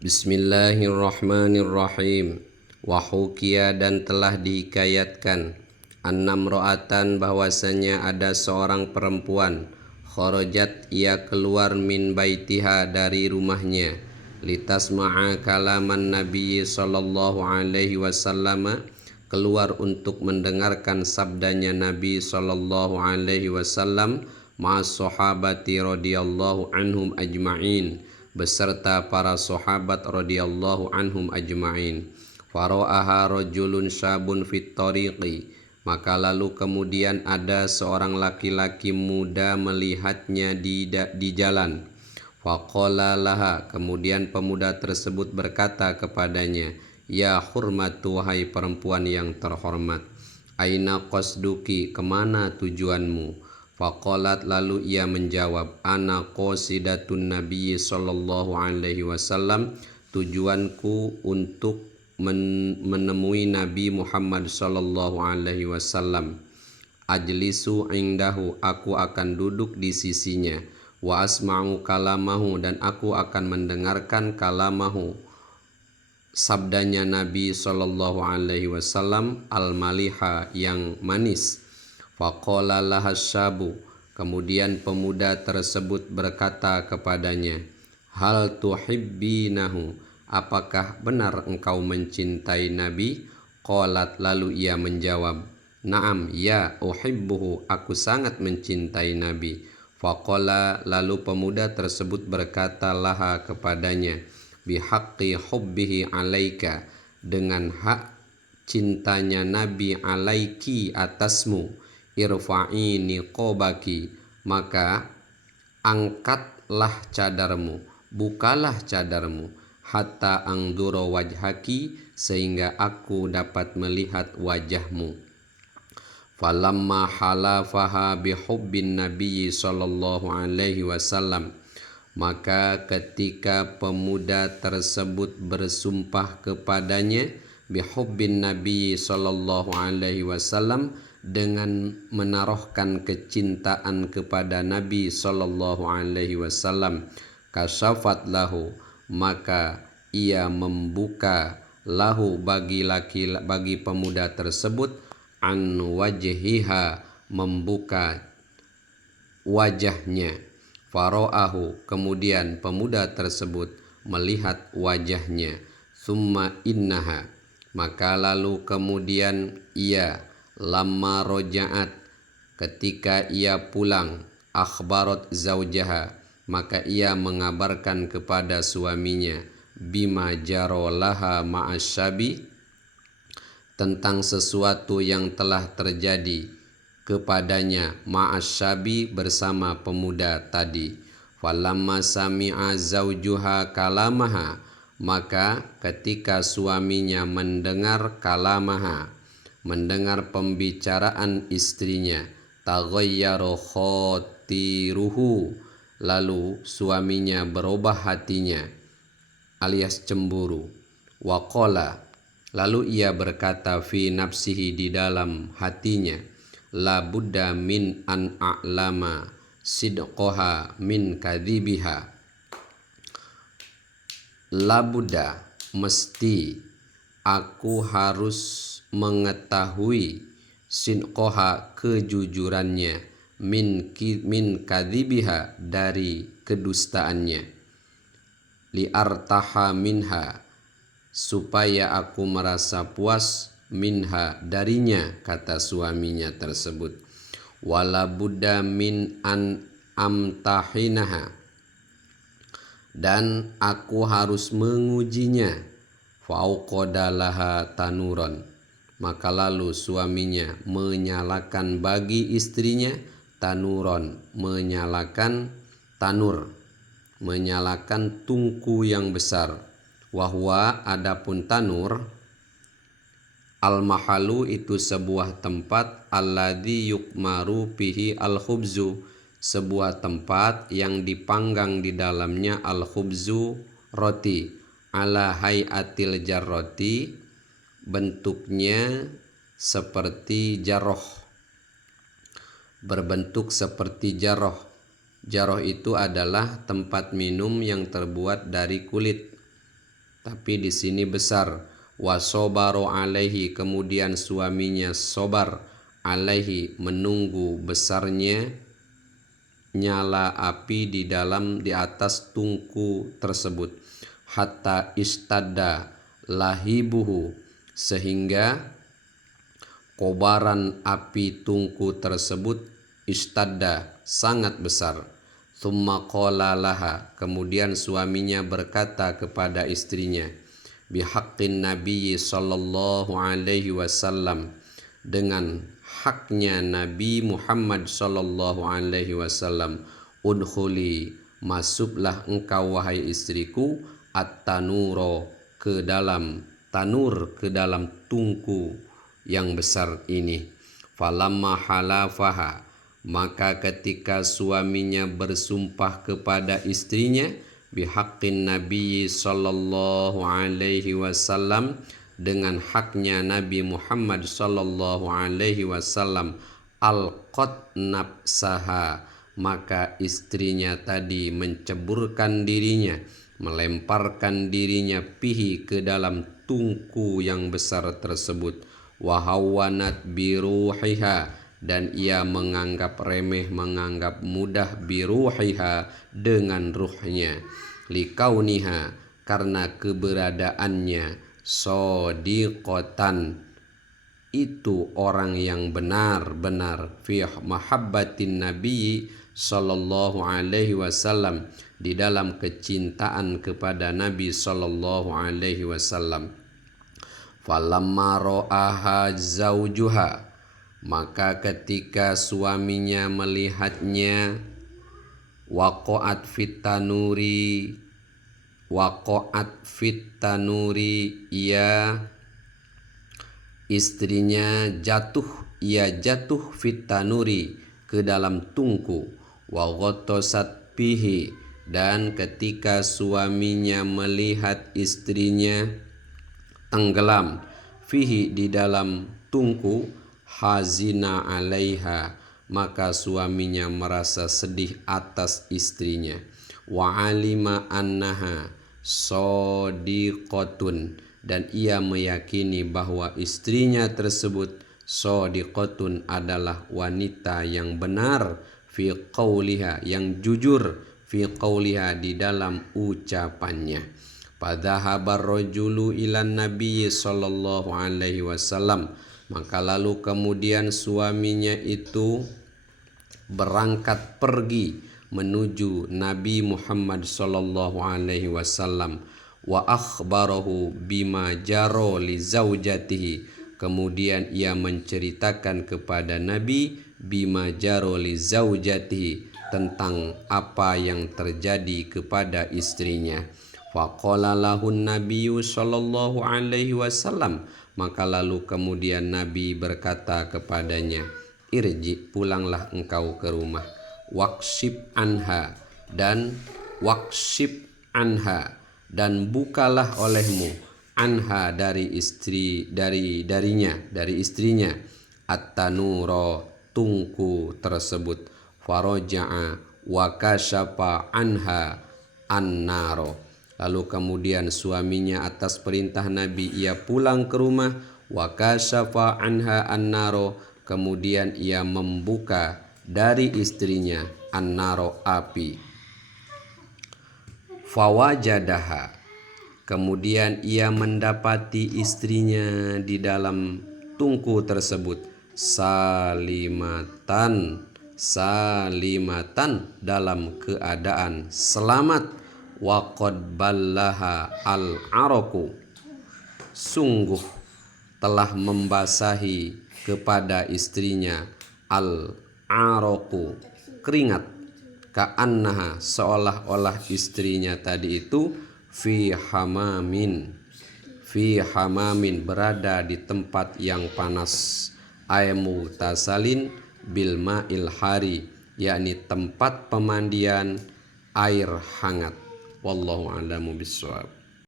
Bismillahirrahmanirrahim. Wahukia dan telah dihikayatkan annamro'atan bahwasanya ada seorang perempuan kharajat ia keluar min baitiha dari rumahnya litasma'a kalaman Nabi sallallahu alaihi wasallam keluar untuk mendengarkan sabdanya Nabi sallallahu alaihi wasallam ma'as sahabati radhiyallahu anhum ajma'in beserta para sahabat radhiyallahu anhum ajma'in. Fara'aha rajulun syabun fit tariqi, maka lalu kemudian ada seorang laki-laki muda melihatnya di jalan. Faqala laha, kemudian pemuda tersebut berkata kepadanya, ya hurmatu, hai perempuan yang terhormat, aina qasduki, kemana tujuanmu? Faqalat, lalu ia menjawab, ana qasidatun Nabi sallallahu alaihi wasallam, tujuanku untuk menemui Nabi Muhammad sallallahu alaihi wasallam. Ajlisu indahu, aku akan duduk di sisinya. Wa asma'u kalamahu, dan aku akan mendengarkan kalamahu, sabdanya Nabi sallallahu alaihi wasallam, al-maliha, yang manis. Faqala lahas syabu, kemudian pemuda tersebut berkata kepadanya, hal tuhibbinahu, apakah benar engkau mencintai Nabi? Qalat, lalu ia menjawab, na'am, ya, uhibbuhu, aku sangat mencintai Nabi. Faqala, lalu pemuda tersebut berkata laha kepadanya, bihaqqi hubbihi alaika, dengan hak cintanya Nabi alaiki, atasmu, irfa'i niqobaki, maka angkatlah cadarmu, bukalah cadarmu, hatta angduro wajhaki, sehingga aku dapat melihat wajahmu. Falamma halafaha bihubbin Nabi sallallahu alaihi wasallam, maka ketika pemuda tersebut bersumpah kepadanya bihubbin Nabi sallallahu alaihi wasallam, dengan menaruhkan kecintaan kepada Nabi sallallahu alaihi wasallam, kasyafat lahu, maka ia membuka lahu, bagi pemuda tersebut, an wajhiha, membuka wajahnya. Fara'ahu, kemudian pemuda tersebut melihat wajahnya. Summa innaha, maka lalu kemudian ia, lamma roja'at, ketika ia pulang, akhbarat zaujaha, maka ia mengabarkan kepada suaminya, bima jaro laha ma'asyabi, tentang sesuatu yang telah terjadi kepadanya ma'asyabi, bersama pemuda tadi. Falamma sami'a zaujuha kalamaha, maka ketika suaminya mendengar kalamaha, mendengar pembicaraan istrinya, taghayyaru khatiruhu, lalu suaminya berubah hatinya alias cemburu. Waqala, lalu ia berkata fi nafsihi, di dalam hatinya, la budda min an a'lama sidqoha min kadhibiha, la budda, mesti aku harus mengetahui, sidqoha, kejujurannya, min kadhibiha, dari kedustaannya, liartaha minha, supaya aku merasa puas, minha, darinya, kata suaminya tersebut. Wala budda min an amtahinaha, dan aku harus mengujinya. Fauqadalaha tanuron, maka lalu suaminya menyalakan bagi istrinya tanuron, menyalakan tanur, menyalakan tungku yang besar. Wahwa, adapun tanur, al-mahalu, itu sebuah tempat, alladzi yukmaru fihi al-khubzu, sebuah tempat yang dipanggang di dalamnya al-khubzu, roti, ala hayatil jarroti, bentuknya seperti jaroh, berbentuk seperti jaroh. Jaroh itu adalah tempat minum yang terbuat dari kulit. tapi di sini besar. Wasobaro alaihi, kemudian suaminya sobar alaihi, menunggu besarnya nyala api di atas tungku tersebut. Hatta istada lahibuhu, sehingga kobaran api tungku tersebut istada, sangat besar. Thumma qala laha, kemudian suaminya berkata kepada istrinya, bihaqqin Nabi sallallahu alaihi wasallam, dengan haknya Nabi Muhammad sallallahu alaihi wasallam, udkhuli, masuklah engkau wahai istriku, at-tanuro, ke dalam tanur, ke dalam tungku yang besar ini. Falamma halafaha, maka ketika suaminya bersumpah kepada istrinya, bihaqqin Nabi sallallahu alaihi wasallam, dengan haknya Nabi Muhammad sallallahu alaihi wasallam, alqat nafsaha, maka istrinya tadi menceburkan dirinya, melemparkan dirinya pihi, ke dalam tungku yang besar tersebut. Wahawanat biruhiha, dan ia menganggap remeh, menganggap mudah, biruhiha, dengan ruhnya, likauniha, karena keberadaannya, sodiqotan, itu orang yang benar-benar, fi mahabbatin Nabi sallallahu alaihi wasallam, di dalam kecintaan kepada Nabi sallallahu alaihi wasallam. Falamma ra'aha zaujuha, maka ketika suaminya melihatnya, waqa'at fit tanuri, ia istrinya jatuh, fit tanuri, ke dalam tungku. Wa ghatasat bihi, dan ketika suaminya melihat istrinya tenggelam, fihi, di dalam tungku, hazina alaiha, maka suaminya merasa sedih atas istrinya. Wa alima annaha sodiqotun, dan ia meyakini bahwa istrinya tersebut sodiqotun, adalah wanita yang benar, fi qawliha, yang jujur, fi qawliha, di dalam ucapannya. Padhahabar rajulu ilan Nabi sallallahu alaihi wasallam, maka lalu kemudian suaminya itu berangkat pergi menuju Nabi Muhammad sallallahu alaihi wasallam. Wa akhbarahu bima jaro li zaujatihi, kemudian ia menceritakan kepada Nabi bima jaro li zaujatihi, tentang apa yang terjadi kepada istrinya. Faqala lahun nabiyyu sallallahu alaihi wasallam, maka lalu kemudian Nabi berkata kepadanya, irji, pulanglah engkau ke rumah. Waqshib anha, dan bukalah olehmu, anha, dari istrinya, at-tanuro, tungku tersebut. Faraja'a wa kasyafa anha an-naro, lalu kemudian suaminya atas perintah Nabi, ia pulang ke rumah. Wa kasyafa anha an-naro, kemudian ia membuka dari istrinya an-naro, api. Fawajadaha, kemudian ia mendapati istrinya di dalam tungku tersebut, salimatan, dalam keadaan selamat. Waqad ballaha al-araku, sungguh telah membasahi kepada istrinya al-araku, keringat. Ka'annaha, seolah-olah istrinya tadi itu fi hamamin, berada di tempat yang panas. Aimu tasalin bil ma'il hari, yakni tempat pemandian air hangat. Wallahu a'lamu bissawab.